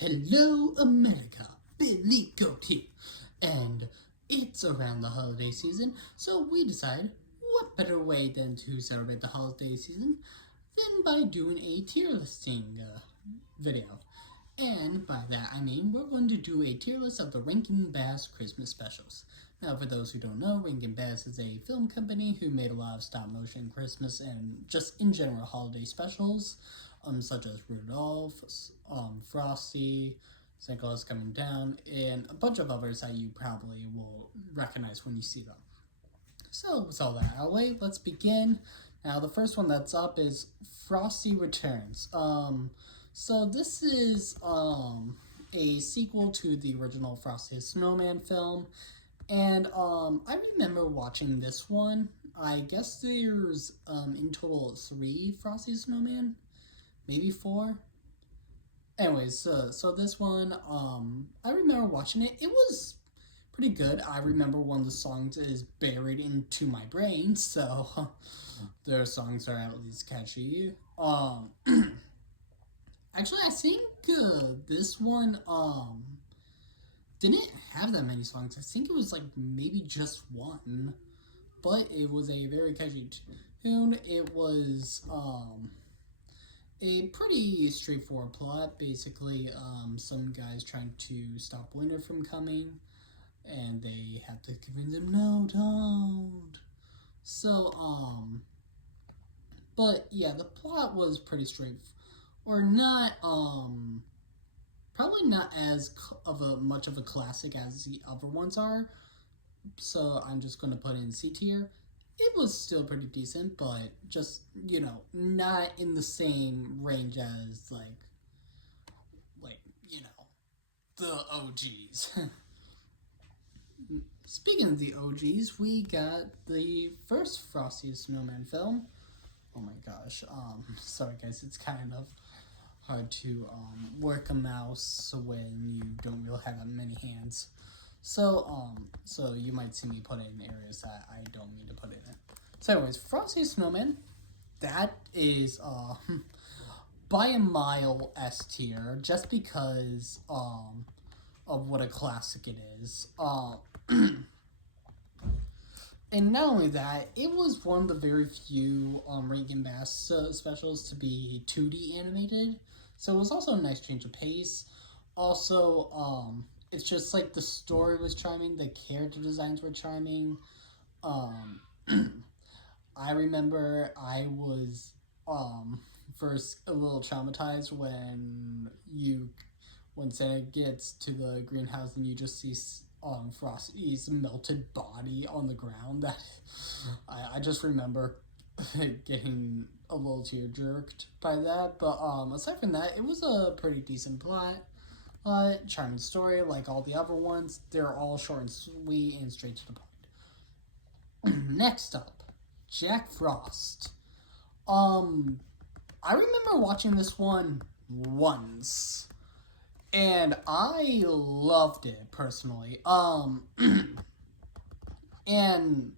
Hello, America! Billy Goat here. And it's around the holiday season, so we decided what better way than to celebrate the holiday season than by doing a tier listing video. And by that I mean we're going to do a tier list of the Rankin Bass Christmas specials. Now, for those who don't know, Rankin Bass is a film company who made a lot of stop motion Christmas and just in general holiday specials, such as Rudolph, Frosty, Santa Claus Coming Down, and a bunch of others that you probably will recognize when you see them. So, with all that out of the way, let's begin. Now, the first one that's up is Frosty Returns. So this is a sequel to the original Frosty the Snowman film, and I remember watching this one. I guess there's in total 3 Frosty the Snowman, maybe 4. Anyways, so this one, I remember watching it. It was pretty good. I remember one of the songs is buried into my brain, so their songs are at least catchy. Actually, I think this one didn't have that many songs. I think it was like maybe just one, but it was a very catchy tune. It was a pretty straightforward plot. Basically, some guys trying to stop winter from coming, and they have to convince them, no, don't. So, but yeah, the plot was pretty straightforward. Or not, probably not as much of a classic as the other ones are. So I'm just going to put it in C tier. It was still pretty decent, but just, not in the same range as, the OGs. Speaking of the OGs, we got the first Frosty the Snowman film. Oh my gosh, sorry guys, it's kind of hard to work a mouse when you don't really have that many hands. So you might see me put it in areas that I don't mean to put it in. So anyways, Frosty the Snowman, that is by a mile S tier, just because of what a classic it is. And not only that, it was one of the very few Rankin Bass specials to be 2D animated, so it was also a nice change of pace. Also, it's just like the story was charming, the character designs were charming. I remember I was first a little traumatized when Santa gets to the greenhouse and you just see Frosty's melted body on the ground. That I just remember getting a little tear jerked by that. But aside from that, it was a pretty decent plot. Charming story, like all the other ones. They're all short and sweet and straight to the point. Next up, Jack Frost. I remember watching this one once, and I loved it personally. And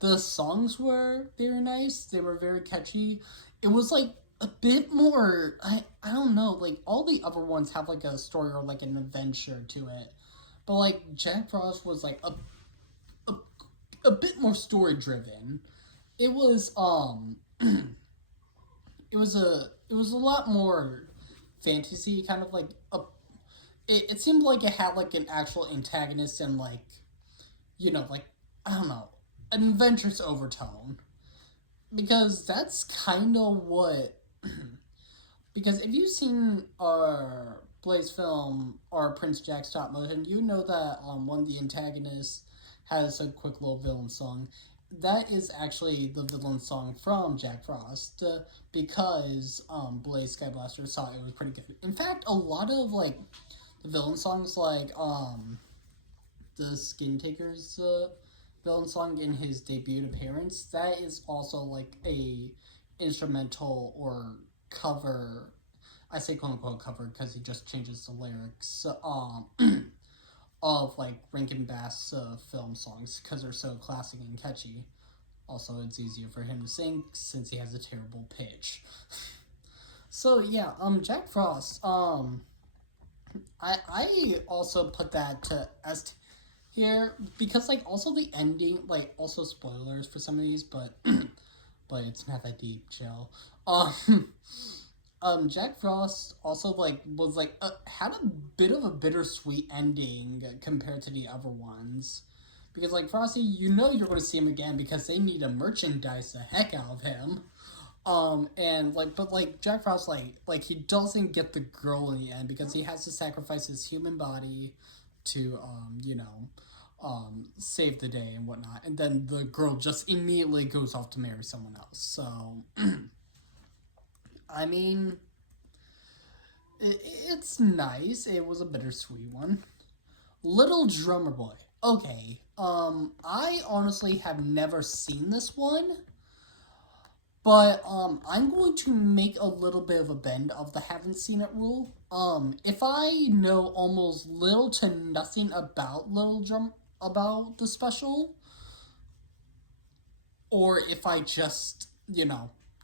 the songs were very nice. They were very catchy. It was like a bit more, I don't know, like all the other ones have like a story or like an adventure to it. But like Jack Frost was like a bit more story driven. It was it was a lot more fantasy, kind of like it seemed like it had like an actual antagonist and like I don't know, an adventurous overtone, because that's kind of what because if you've seen our Blaze film or Prince Jack stop motion, you know that one of the antagonists has a quick little villain song. That is actually the villain song from Jack Frost, because Blaze Skyblaster saw it was pretty good. In fact, a lot of like the villain songs, like the Skin Takers villain song in his debut appearance, that is also like a instrumental or cover. I say quote unquote cover because he just changes the lyrics of like Rankin Bass film songs because they're so classic and catchy. Also, it's easier for him to sing since he has a terrible pitch. So yeah, Jack Frost, I also put that to S here because like also the ending, like also spoilers for some of these, but but it's not that deep, chill. Um Jack Frost also like was like had a bit of a bittersweet ending compared to the other ones. Because like Frosty, you know you're going to see him again because they need to merchandise the heck out of him. And like, but like Jack Frost, like he doesn't get the girl in the end because he has to sacrifice his human body to, save the day and whatnot. And then the girl just immediately goes off to marry someone else. So, I mean, it's nice. It was a bittersweet one. Little Drummer Boy. Okay. I honestly have never seen this one. But I'm going to make a little bit of a bend of the haven't seen it rule. If I know almost little to nothing about about the special, or if I just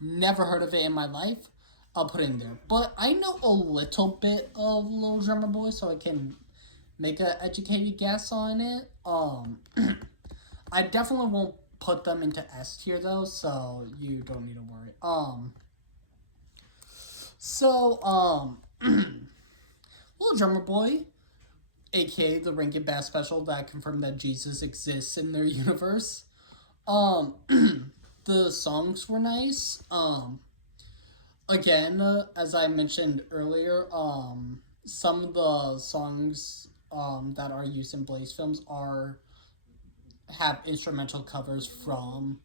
never heard of it in my life, I'll put it in there. But I know a little bit of Little Drummer Boy, so I can make an educated guess on it. I definitely won't put them into S tier though, so you don't need to worry. Little Drummer Boy, aka the Rankin Bass special that confirmed that Jesus exists in their universe. The songs were nice. Again, as I mentioned earlier, some of the songs that are used in Blaze films have instrumental covers from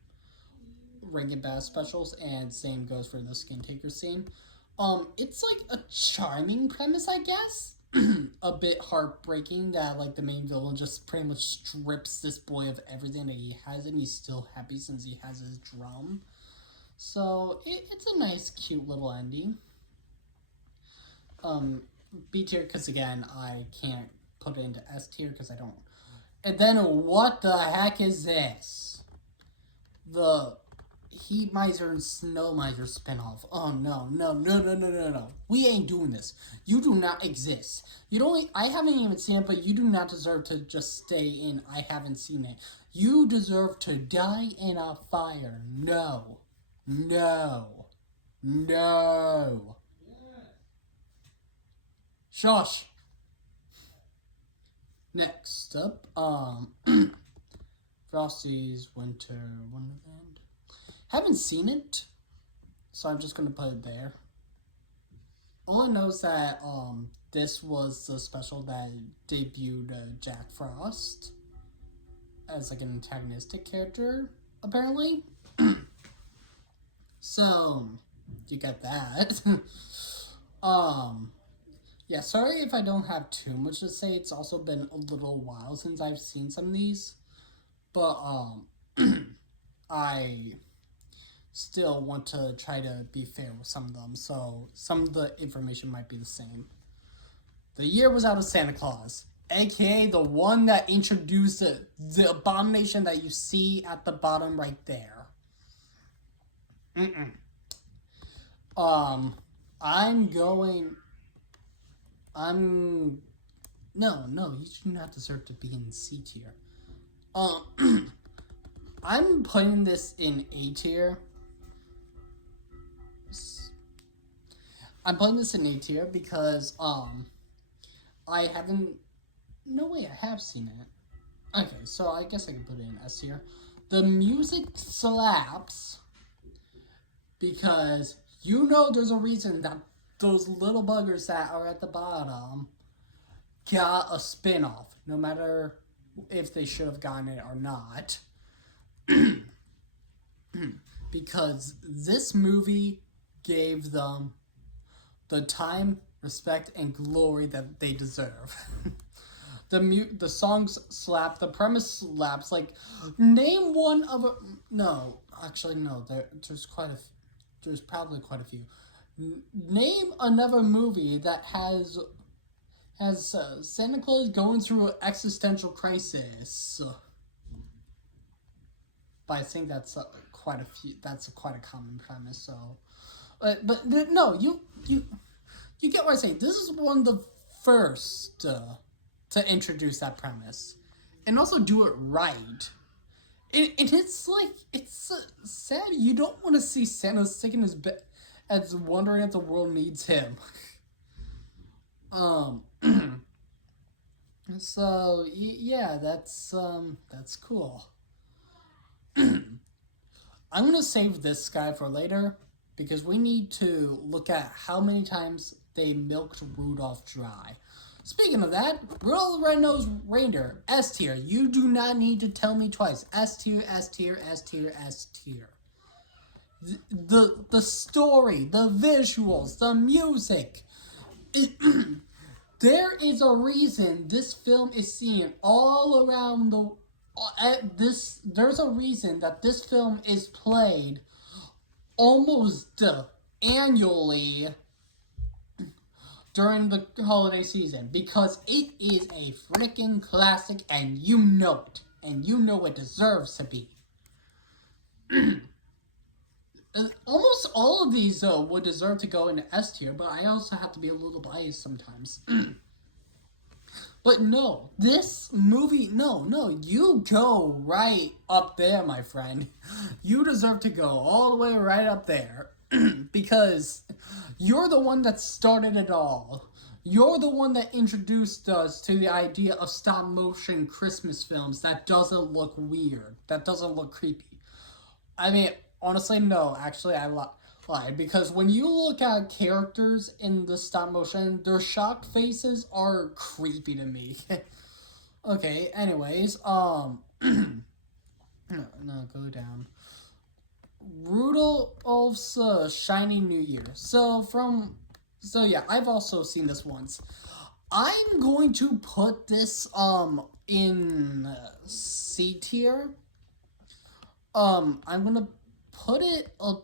Rankin Bass specials, and same goes for the Skin Taker scene. It's like a charming premise, I guess. A bit heartbreaking that like the main villain just pretty much strips this boy of everything that he has, and he's still happy since he has his drum. So it's a nice, cute little ending. B tier because again I can't put it into S tier because I don't. And then what the heck is this? The Heat Miser and Snow Miser spinoff. Oh no. We ain't doing this. You do not exist. You don't I haven't even seen it, but you do not deserve to just stay in I haven't seen it. You deserve to die in a fire. No. Shush. Next up, Frosty's Winter Wonderland. Haven't seen it, so I'm just gonna put it there. All I know is that this was the special that debuted Jack Frost as like an antagonistic character, apparently. So you get that. Yeah, sorry if I don't have too much to say. It's also been a little while since I've seen some of these. But I still want to try to be fair with some of them. So some of the information might be the same. The year was out of Santa Claus, aka the one that introduced the abomination that you see at the bottom right there. No, you do not deserve to be in C tier. I'm putting this in A tier. I'm putting this in A tier because I haven't. No way, I have seen it. Okay, so I guess I can put it in S tier. The music slaps because there's a reason that those little buggers that are at the bottom got a spin-off, no matter if they should have gotten it or not. Because this movie gave them the time, respect, and glory that they deserve. The songs slap, the premise slaps. Like, name one of a... No, actually, no. There's probably quite a few. Name another movie that has Santa Claus going through an existential crisis. But I think that's quite a few. That's quite a common premise. So, but no, you get what I say. This is one of the first to introduce that premise, and also do it right. And it's like, it's sad. You don't want to see Santa sick in his bed as wondering if the world needs him. um, so yeah, that's cool. I'm gonna save this guy for later because we need to look at how many times they milked Rudolph dry. Speaking of that, Rudolph the Red-Nosed Reindeer, S tier. You do not need to tell me twice. S tier, S tier, S tier, S tier. The story, the visuals, the music. There is a reason this film is seen all around the there's a reason that this film is played almost annually during the holiday season because it is a freaking classic and you know it. And you know it deserves to be. Almost all of these, though, would deserve to go into S tier, but I also have to be a little biased sometimes. But no, this movie, no, you go right up there, my friend. You deserve to go all the way right up there. Because you're the one that started it all. You're the one that introduced us to the idea of stop-motion Christmas films that doesn't look weird, that doesn't look creepy. I mean, honestly, no, actually, I lied. Because when you look at characters in the stop motion, their shocked faces are creepy to me. Okay, anyways, no, go down. Rudolph's Shiny New Year. So yeah, I've also seen this once. I'm going to put this, in C tier. I'm gonna put it a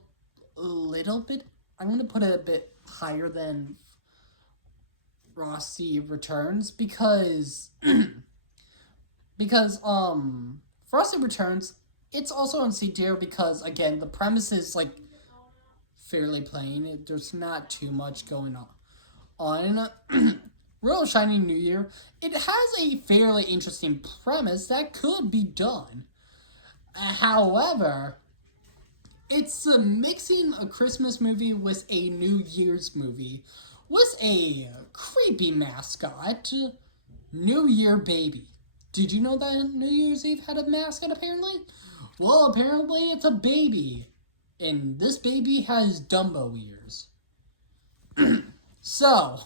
little bit. I'm gonna put it a bit higher than Frosty Returns because Frosty Returns, it's also in C tier because again the premise is like fairly plain. There's not too much going on. Real Shiny New Year, it has a fairly interesting premise that could be done. However, it's mixing a Christmas movie with a New Year's movie with a creepy mascot, New Year Baby. Did you know that New Year's Eve had a mascot apparently? Well, apparently it's a baby. And this baby has Dumbo ears. So,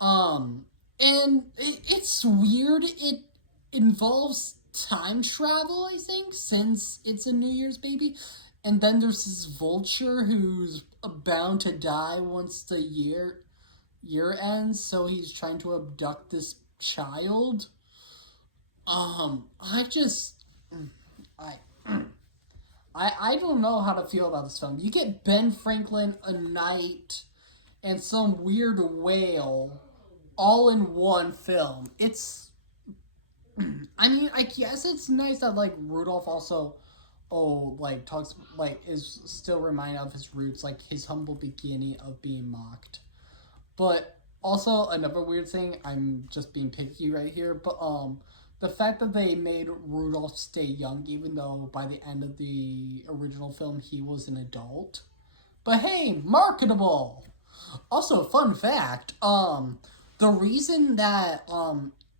and it's weird. It involves time travel, I think, since it's a New Year's baby. And then there's this vulture who's bound to die once the year ends, so he's trying to abduct this child. I don't know how to feel about this film. You get Ben Franklin, a knight, and some weird whale all in one film. It's, I mean, I guess it's nice that, like, Rudolph also, talks, is still reminded of his roots, like, his humble beginning of being mocked. But also, another weird thing, I'm just being picky right here, but, the fact that they made Rudolph stay young, even though by the end of the original film he was an adult. But hey, marketable! Also, fun fact, the reason that,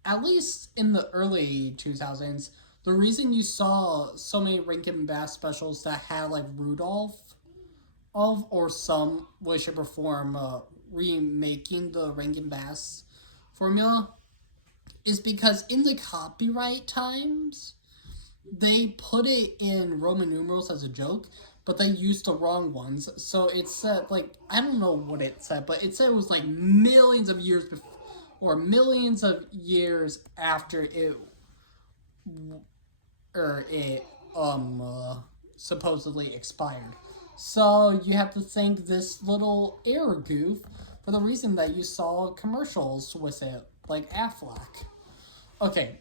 at least in the early 2000s, the reason you saw so many Rankin Bass specials that had, like, Rudolph or some way, shape, or form, remaking the Rankin Bass formula, is because in the copyright times, they put it in Roman numerals as a joke, but they used the wrong ones. So it said, like, I don't know what it said, but it said it was like millions of years before, or millions of years after it supposedly expired. So you have to thank this little error goof for the reason that you saw commercials with it, like Aflac. Okay.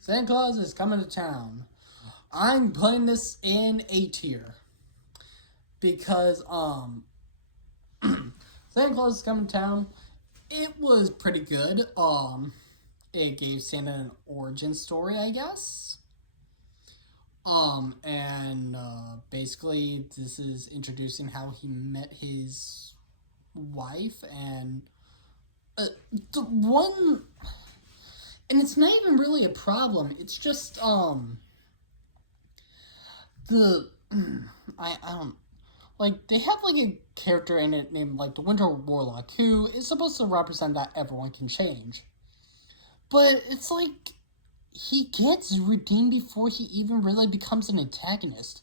Santa Claus is coming to town. I'm putting this in A tier. Because, Santa Claus is Coming to Town, it was pretty good. It gave Santa an origin story, I guess. Basically, this is introducing how he met his wife, and the one, and it's not even really a problem. It's just the I don't like, they have like a character in it named like the Winter Warlock who is supposed to represent that everyone can change, but it's like he gets redeemed before he even really becomes an antagonist.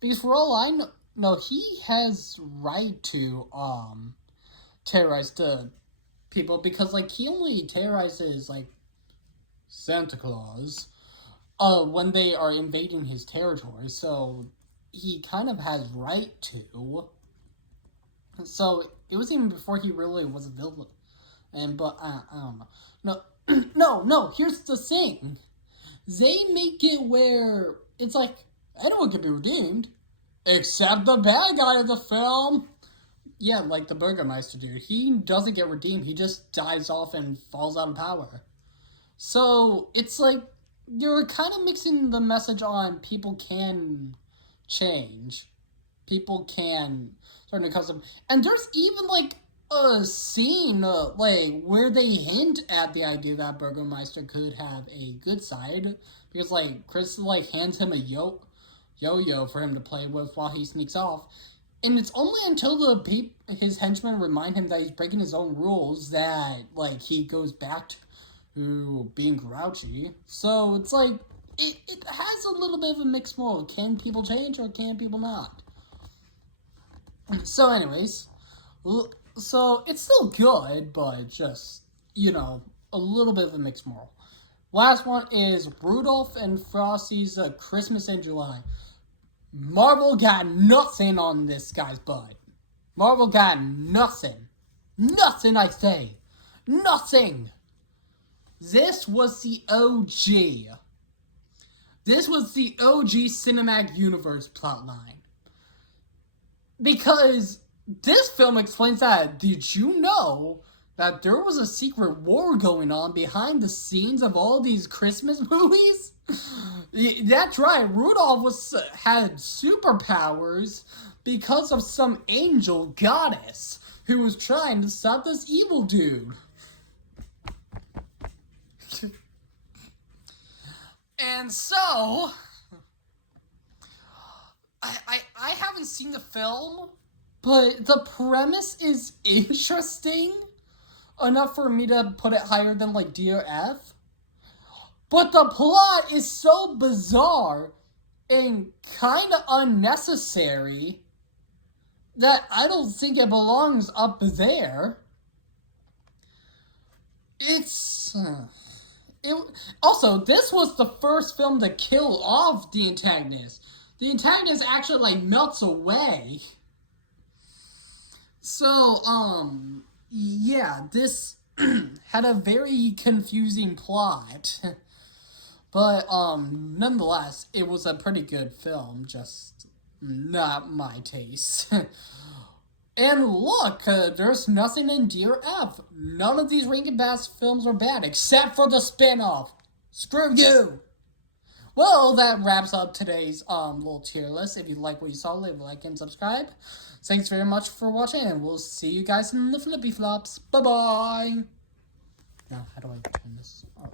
Because for all I know, he has right to terrorize the people, because like he only terrorizes like Santa Claus when they are invading his territory. So he kind of has right to. So it was even before he really was a villain. But I don't know. No, here's the thing. They make it where it's like anyone can be redeemed, except the bad guy of the film. Yeah, like the Burgermeister dude. He doesn't get redeemed. He just dies off and falls out of power. So it's like you're kind of mixing the message on people can change. People can start to custom. And there's even like a scene like where they hint at the idea that Burgermeister could have a good side, because like Chris like hands him a yo-yo for him to play with while he sneaks off, and it's only until his henchmen remind him that he's breaking his own rules that like he goes back to being grouchy. So it's like it has a little bit of a mixed mold. Can people change or can people not? So anyways, so it's still good, but just, a little bit of a mixed moral. Last one is Rudolph and Frosty's Christmas in July. Marvel got nothing on this guy's butt. Marvel got nothing. Nothing, I say. Nothing. This was the OG. This was the OG cinematic universe plotline. Because this film explains that, did you know that there was a secret war going on behind the scenes of all these Christmas movies? That's right, Rudolph had superpowers because of some angel goddess who was trying to stop this evil dude. And so, I haven't seen the film, but the premise is interesting enough for me to put it higher than like Dear F. But the plot is so bizarre and kind of unnecessary that I don't think it belongs up there. Also, this was the first film to kill off the antagonist. The antagonist actually like melts away. So, yeah, this had a very confusing plot. But, nonetheless, it was a pretty good film, just not my taste. And look, there's nothing in Dear F. None of these Rankin Bass films are bad, except for the spin-off. Screw you! Well, that wraps up today's little tier list. If you like what you saw, leave a like and subscribe. Thanks very much for watching, and we'll see you guys in the flippy flops. Bye-bye! Now, how do I turn this off?